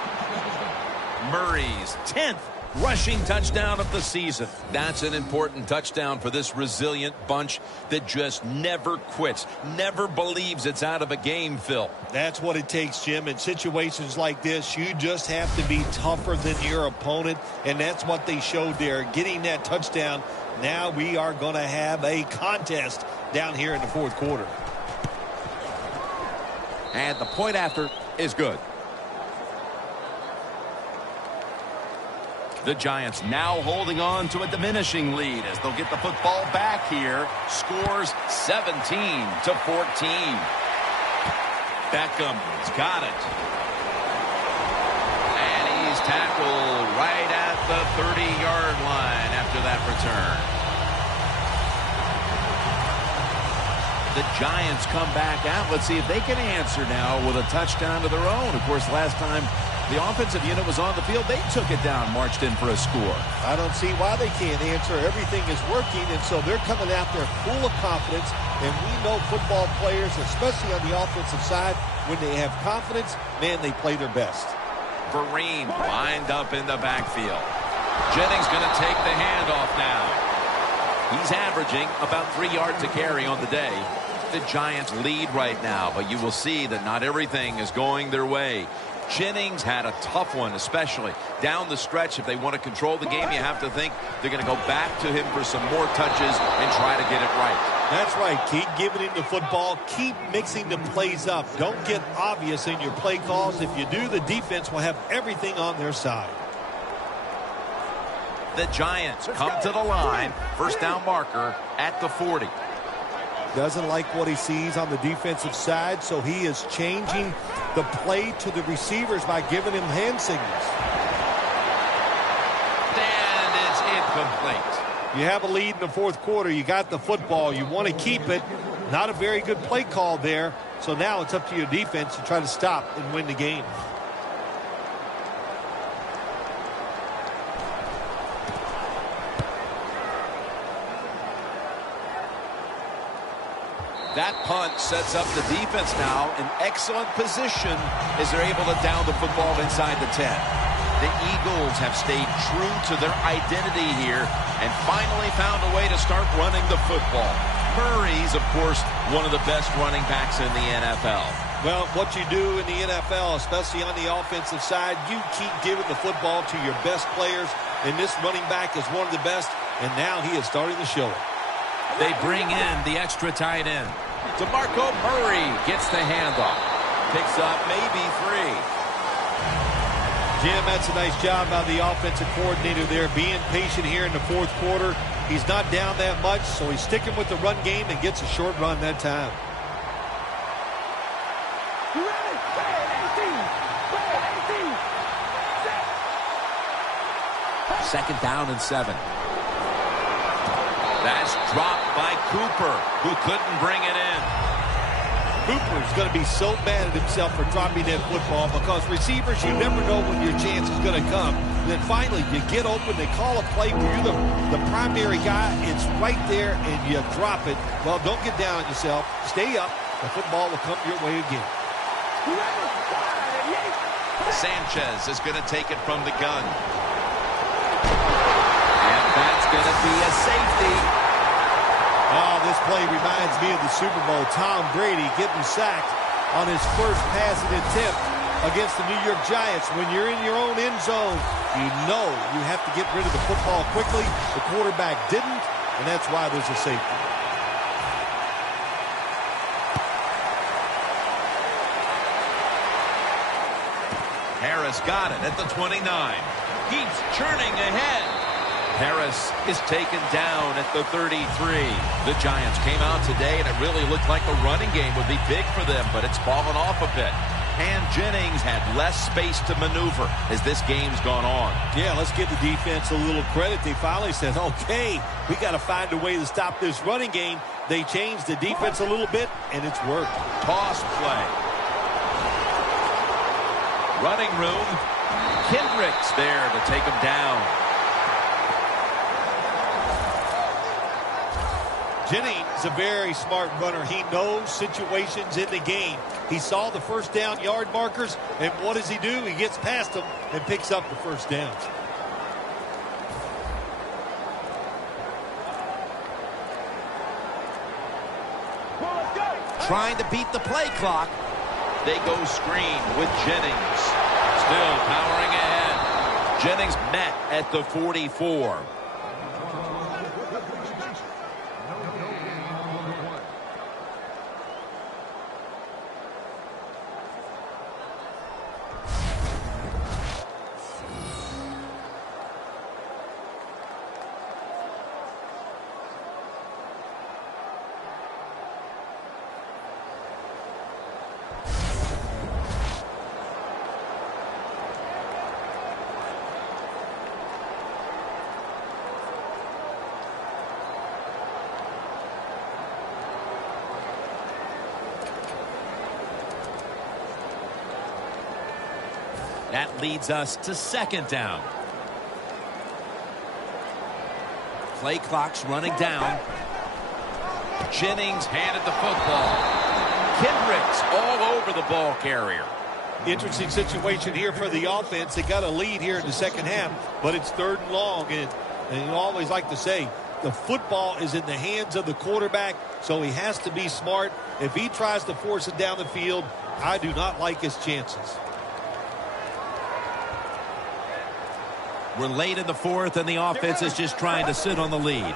Murray's 10th rushing touchdown of the season. That's an important touchdown for this resilient bunch that just never quits, never believes it's out of a game, Phil. That's what it takes, Jim. In situations like this, you just have to be tougher than your opponent, and that's what they showed there, getting that touchdown. Now we are going to have a contest down here in the 4th quarter. And the point after is good. The Giants now holding on to a diminishing lead as they'll get the football back here. Scores 17-14. Beckham's got it. And he's tackled right at the 30-yard line after that return. The Giants come back out. Let's see if they can answer now with a touchdown of their own. Of course, last time the offensive unit was on the field, they took it down, marched in for a score. I don't see why they can't answer. Everything is working, and so they're coming out there full of confidence. And we know football players, especially on the offensive side, when they have confidence, man, they play their best. Vereen lined up in the backfield. Jennings going to take the handoff now. He's averaging about 3 yards a carry on the day. The Giants lead right now, but you will see that not everything is going their way. Jennings had a tough one, especially down the stretch. If they want to control the game, you have to think they're going to go back to him for some more touches and try to get it right. That's right. Keep giving him the football. Keep mixing the plays up. Don't get obvious in your play calls. If you do, the defense will have everything on their side. The Giants come to the line. First down marker at the 40. Doesn't like what he sees on the defensive side, so he is changing the play to the receivers by giving him hand signals. And it's incomplete. You have a lead in the fourth quarter. You got the football. You want to keep it. Not a very good play call there. So now it's up to your defense to try to stop and win the game. That punt sets up the defense now in excellent position as they're able to down the football inside the 10. The Eagles have stayed true to their identity here and finally found a way to start running the football. Murray's, of course, one of the best running backs in the NFL. Well, what you do in the NFL, especially on the offensive side, you keep giving the football to your best players, and this running back is one of the best, and now he is starting to show it. They bring in the extra tight end. DeMarco Murray gets the handoff. Picks up maybe 3. Jim, that's a nice job by the offensive coordinator there, being patient here in the fourth quarter. He's not down that much, so he's sticking with the run game and gets a short run that time. Second down and 7. That's dropped by Cooper, who couldn't bring it in. Cooper's going to be so mad at himself for dropping that football because receivers, you never know when your chance is going to come. And then finally, you get open, they call a play where you're the primary guy. It's right there, and you drop it. Well, don't get down on yourself. Stay up. The football will come your way again. Sanchez is going to take it from the gun. And that's going to be a safety. Oh, this play reminds me of the Super Bowl. Tom Brady getting sacked on his first passing attempt against the New York Giants. When you're in your own end zone, you know you have to get rid of the football quickly. The quarterback didn't, and that's why there's a safety. Harris got it at the 29. Keeps churning ahead. Harris is taken down at the 33. The Giants came out today, and it really looked like the running game would be big for them, but it's fallen off a bit. And Jennings had less space to maneuver as this game's gone on. Yeah, let's give the defense a little credit. They finally said, okay, we got to find a way to stop this running game. They changed the defense a little bit, and it's worked. Toss play. Running room. Kendricks there to take him down. Jennings, a very smart runner. He knows situations in the game. He saw the first down yard markers, and what does he do? He gets past them and picks up the first downs. Trying to beat the play clock. They go screen with Jennings. Still powering ahead. Jennings met at the 44. That leads us to second down. Play clock's running down. Jennings handed the football. Kendricks all over the ball carrier. Interesting situation here for the offense. They got a lead here in the second half, but it's 3rd and long. And you always like to say, the football is in the hands of the quarterback, so he has to be smart. If he tries to force it down the field, I do not like his chances. We're late in the 4th, and the offense is just trying to sit on the lead.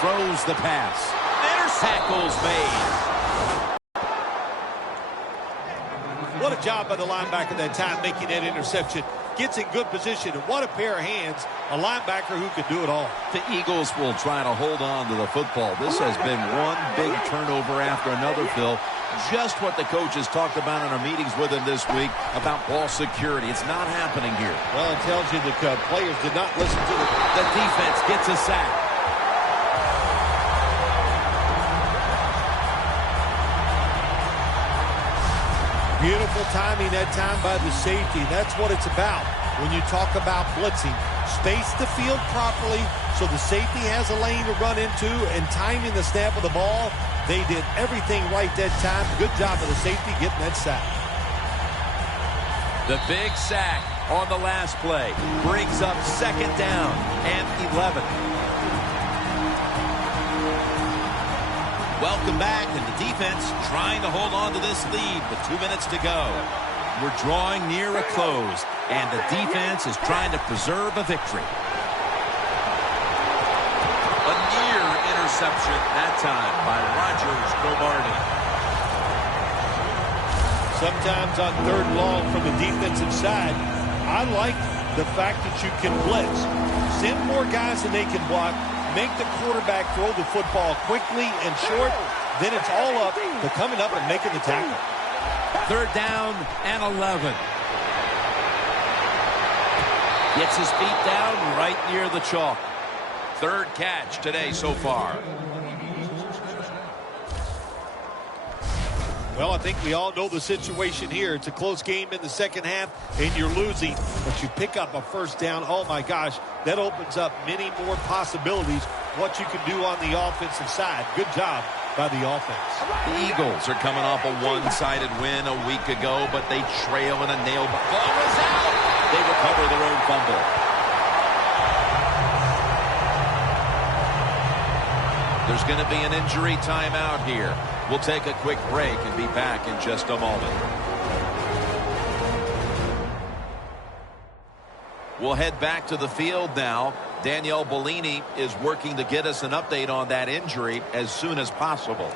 Throws the pass. Tackles made. What a job by the linebacker that time making that interception. Gets in good position, and what a pair of hands. A linebacker who can do it all. The Eagles will try to hold on to the football. This has been one big turnover after another, Phil. Just what the coaches talked about in our meetings with him this week about ball security. It's not happening here. Well, it tells you the players did not listen to the defense gets a sack. Beautiful timing that time by the safety. That's what it's about when you talk about blitzing. Space the field properly so the safety has a lane to run into, and timing the snap of the ball. They did everything right that time. Good job of the safety getting that sack. The big sack on the last play brings up second down and 11. Welcome back, and the defense trying to hold on to this lead with 2 minutes to go. We're drawing near a close, and the defense is trying to preserve a victory. A near interception that time by Rogers Cromartie. Sometimes on 3rd and long from the defensive side, I like the fact that you can blitz. Send more guys than they can block. Make the quarterback throw the football quickly and short. Then it's all up to coming up and making the tackle. 3rd down and 11. Gets his feet down right near the chalk. 3rd catch today so far. Well, I think we all know the situation here. It's a close game in the second half, and you're losing, but you pick up a 1st down. Oh, my gosh, that opens up many more possibilities, what you can do on the offensive side. Good job by the offense. The Eagles are coming off a one-sided win a week ago, but they trail in a nail-biter. Ball was out! They recover their own fumble. There's going to be an injury timeout here. We'll take a quick break and be back in just a moment. We'll head back to the field now. Danielle Bellini is working to get us an update on that injury as soon as possible.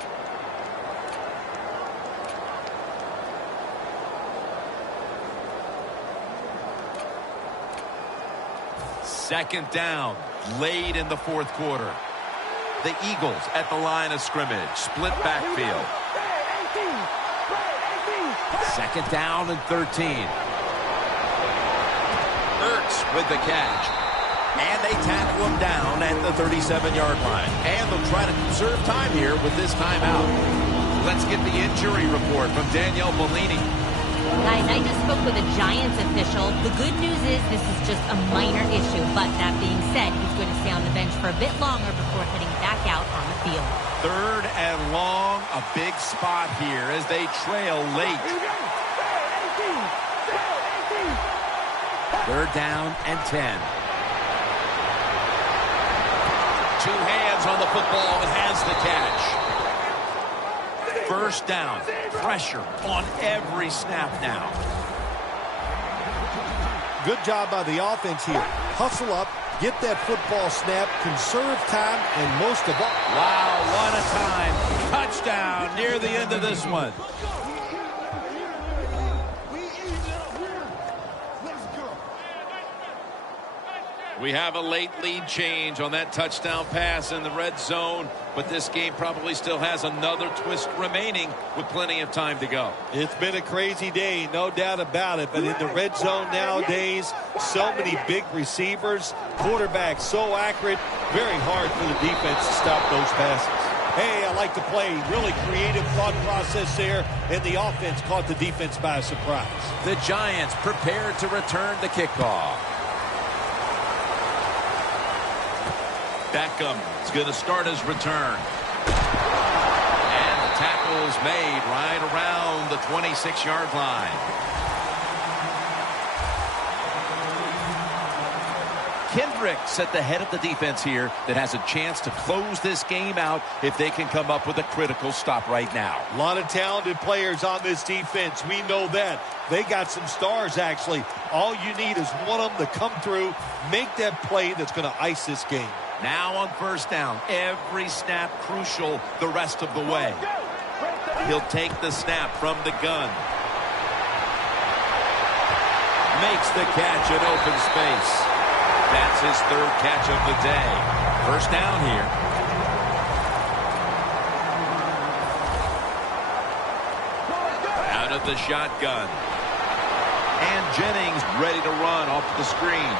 Second down, late in the 4th quarter. The Eagles at the line of scrimmage. Split backfield. 2nd down and 13. Ertz with the catch. And they tackle him down at the 37-yard line. And they'll try to conserve time here with this timeout. Let's get the injury report from Danielle Bellini. Guys, I just spoke with a Giants official. The good news is this is just a minor issue. But that being said, he's going to stay on the bench for a bit longer before heading back out on the field. 3rd and long, a big spot here as they trail late. 3rd down and 10. 2 hands on the football and has the catch. 1st down. Pressure on every snap now. Good job by the offense here. Hustle up, get that football snap, conserve time, and most of all. Wow, what a time. Touchdown near the end of this one. We have a late lead change on that touchdown pass in the red zone, but this game probably still has another twist remaining with plenty of time to go. It's been a crazy day, no doubt about it, but in the red zone nowadays, so many big receivers, quarterbacks so accurate, very hard for the defense to stop those passes. Hey, I like the play. Really creative thought process there, and the offense caught the defense by surprise. The Giants prepared to return the kickoff. Beckham is going to start his return. And the tackle's made right around the 26-yard line. Kendricks at the head of the defense here that has a chance to close this game out if they can come up with a critical stop right now. A lot of talented players on this defense. We know that. They got some stars, actually. All you need is one of them to come through, make that play that's going to ice this game. Now on first down, every snap crucial the rest of the way. He'll take the snap from the gun. Makes the catch in open space. That's his third catch of the day. First down here. Out of the shotgun. And Jennings ready to run off the screen.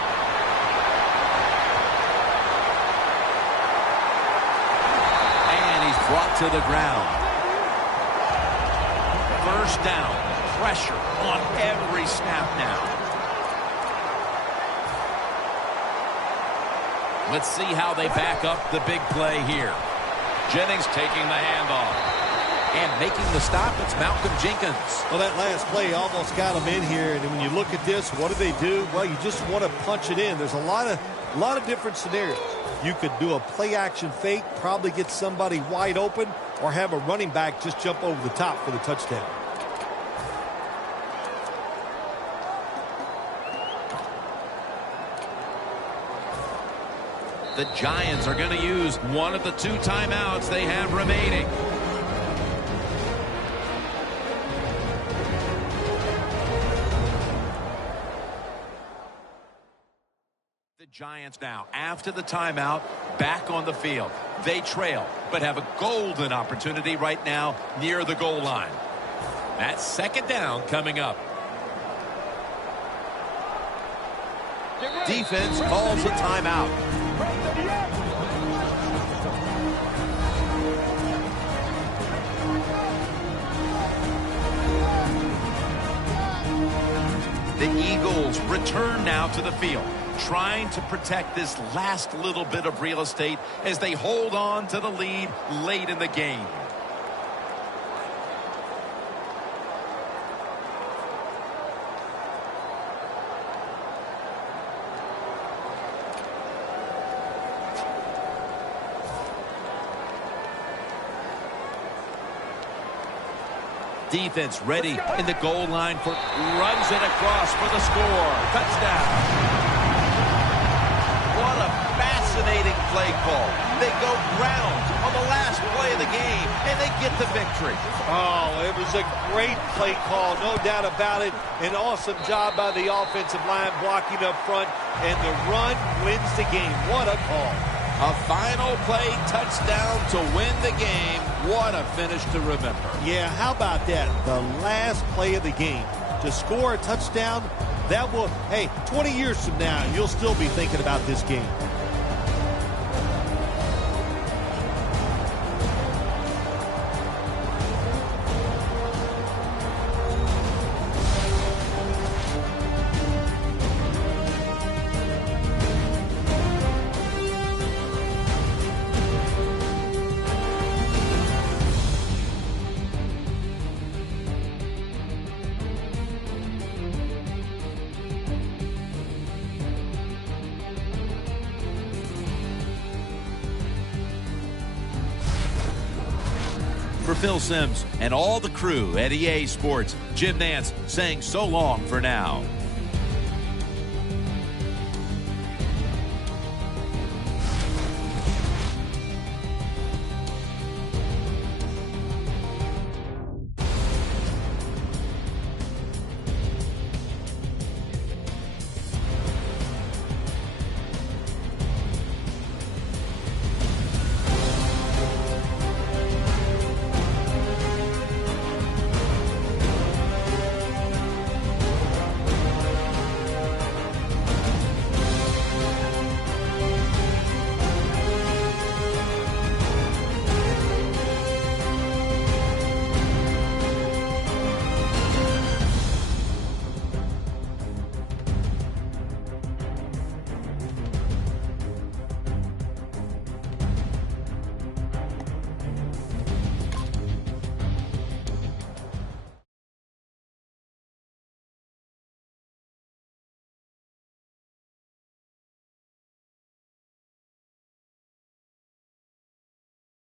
And he's brought to the ground. First down. Pressure on every snap now. Let's see how they back up the big play here. Jennings taking the handoff. And making the stop, it's Malcolm Jenkins. Well, that last play almost got him in here. And when you look at this, what do? Well, you just want to punch it in. There's a lot of different scenarios. You could do a play-action fake, probably get somebody wide open, or have a running back just jump over the top for the touchdown. The Giants are going to use one of the 2 timeouts they have remaining. The Giants now, after the timeout, back on the field. They trail, but have a golden opportunity right now near the goal line. That's second down coming up. Defense calls a timeout. The Eagles return now to the field, trying to protect this last little bit of real estate as they hold on to the lead late in the game. Defense ready in the goal line for runs it across for the score. Touchdown. What a fascinating play call. They go ground on the last play of the game, and they get the victory. Oh, it was a great play call, no doubt about it. An awesome job by the offensive line blocking up front, and the run wins the game. What a call. A final play touchdown to win the game. What a finish to remember. Yeah, how about that? The last play of the game. To score a touchdown, that will, hey, 20 years from now, you'll still be thinking about this game. For Phil Simms and all the crew at EA Sports, Jim Nantz saying so long for now.